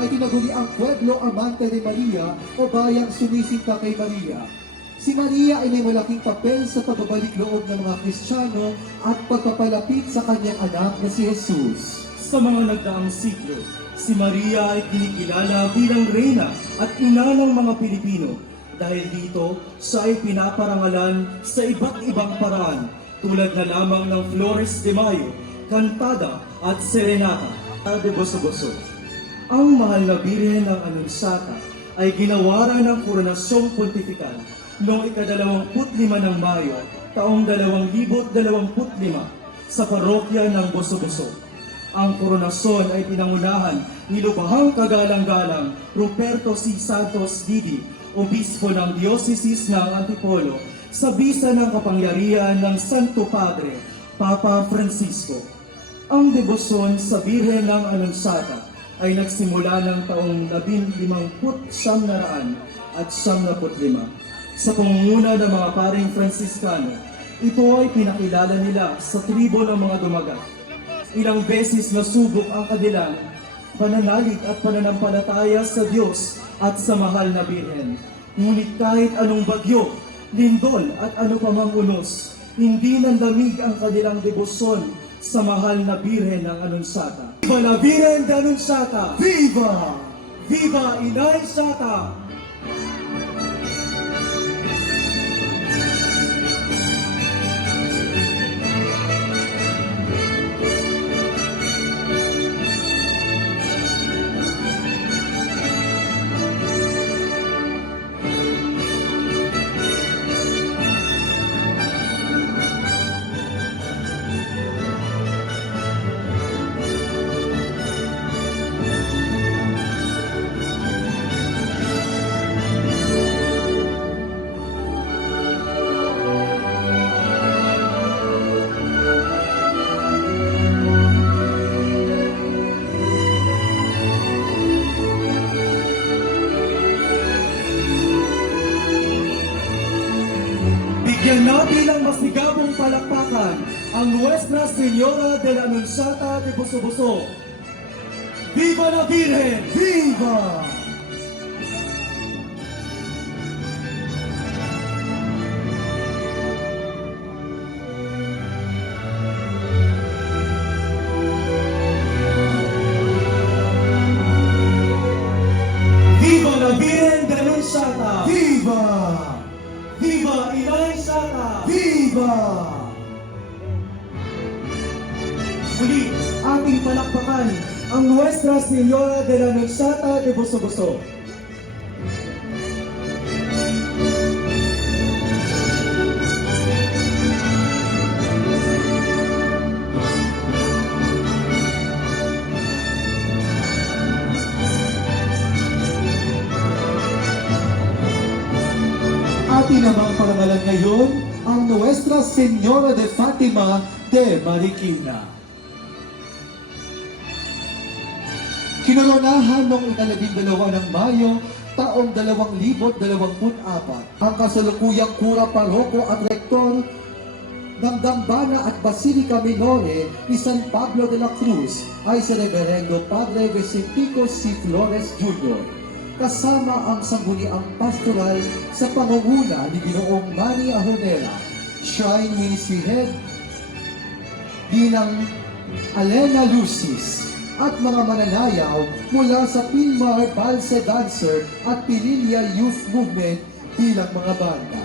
ay tinaguri ang Pueblo Amante de Maria o bayang sumisinta kay Maria. Si Maria ay may malaking papel sa pagbabalik loob ng mga Kristiyano at pagpapalapit sa kanyang anak na si Jesus. Sa mga nagdaang siglo, si Maria ay kinikilala bilang reyna at ina ng mga Pilipino. Dahil dito, siya ay pinaparangalan sa iba't ibang paraan tulad na lamang ng Flores de Mayo, Cantada at Serenata de Boso-Boso. Ang mahal na Birhen ng Anunciata ay ginawaran ng Koronasyong Pontifikal noong ika-25 ng Mayo, taong 2025 sa parokya ng Boso-Boso. Ang koronasyon ay pinangunahan ni Lubhang Kagalang-galang Ruperto C. Santos Didi, obispo ng Dioceses ng Antipolo, sa bisa ng kapangyarihan ng Santo Padre, Papa Francisco. Ang debosyon sa Birhen ng Anunciata ay nagsimula ng taong 1595. Sa pangunguna ng mga paring Franciscano, ito ay pinakilala nila sa tribo ng mga dumagat. Ilang beses nasubok ang kanilang pananalig at pananampalataya sa Diyos at sa mahal na Birhen. Ngunit kahit anong bagyo, lindol at ano pamang unos, hindi nanlamig ang kanilang debosyon sa mahal na Birhen ng Anunciata. Viva la Virgen de Anunciata! Viva! Viva Inay Sata! Bigyan natin ng masigabong palakpakan ang Nuestra Señora de la Anunciata de Boso-Boso. Viva la Virgen! Viva! Viva la Virgen de Anunciata! Viva! Viva Inay Sata! Viva! Muli, ating palakpakan ang Nuestra Señora de la Anunciata de Boso-Boso. Atin namang parangalan ngayon ang Nuestra Señora de Fatima de Marikina. Kinoronahan noong ika-12 ng Mayo, taong 2024, ang kasalukuyang kura paroko at rektor ng Dambana at Basilica Minore ni San Pablo de la Cruz ay si Reverendo Padre Vicentico C. Flores Jr. kasama ang sangguniang pastoral sa pangunguna ni Ginoong Manny Ahonera, Shrine Ministry Head bilang Alena Lucis, at mga mananayaw mula sa Pilmar Balse Dancer at Pililia Youth Movement bilang mga banda.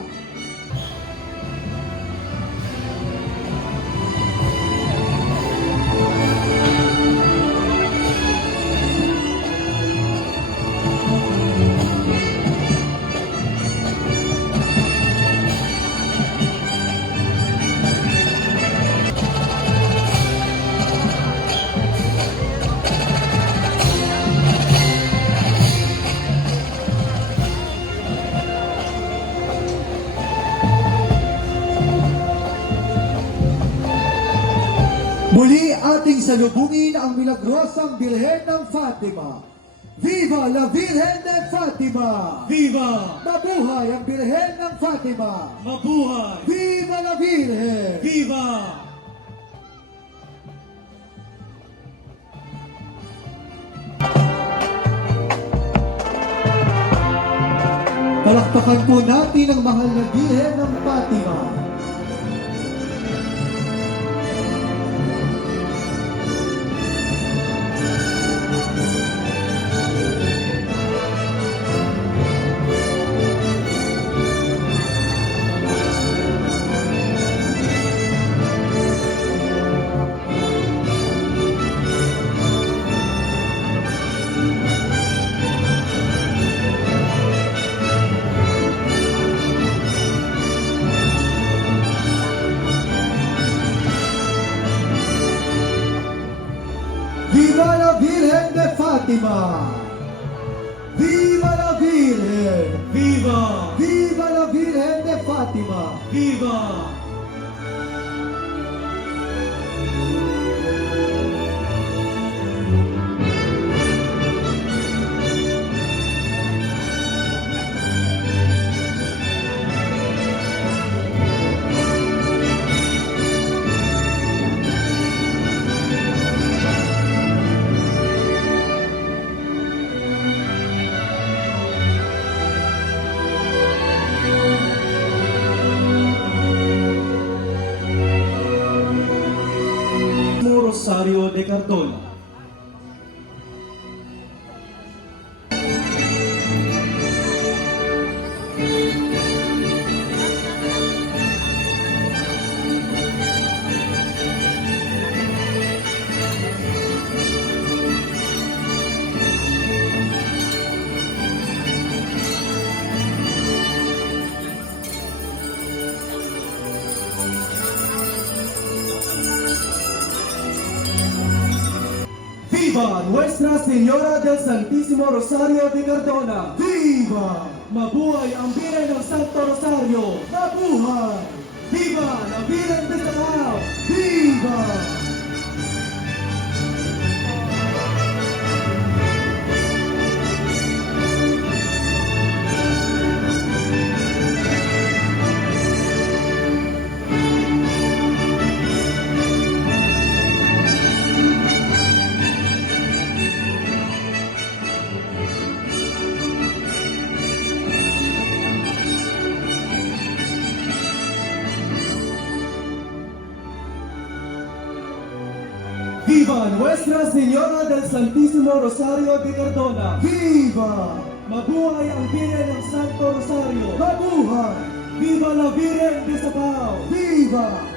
Muli ating salubungin ang milagrosang Birhen ng Fatima. Viva la Virgen de Fatima! Viva! Mabuhay ang Birhen ng Fatima! Mabuhay! Viva la Virgen! Viva! Palakpakan po natin ang mahal na Birhen ng Fatima. Viva la Virgen de Fatima! Viva la Virgen! Viva! Viva la Virgen de Fatima! Viva! Rosario de Cardona. Viva Nuestra Señora del Santísimo Rosario de Cardona! Viva! Mabuhay ang Birhen ng Santo Rosario! Mabuhay! Viva la Virgen de Sabao! Viva! Viva Nuestra Señora del Santísimo Rosario de Cardona! Viva! Mabuhay ang Birhen ng Santo Rosario! Mabuhay! Viva la Virgen de Sabao! Viva!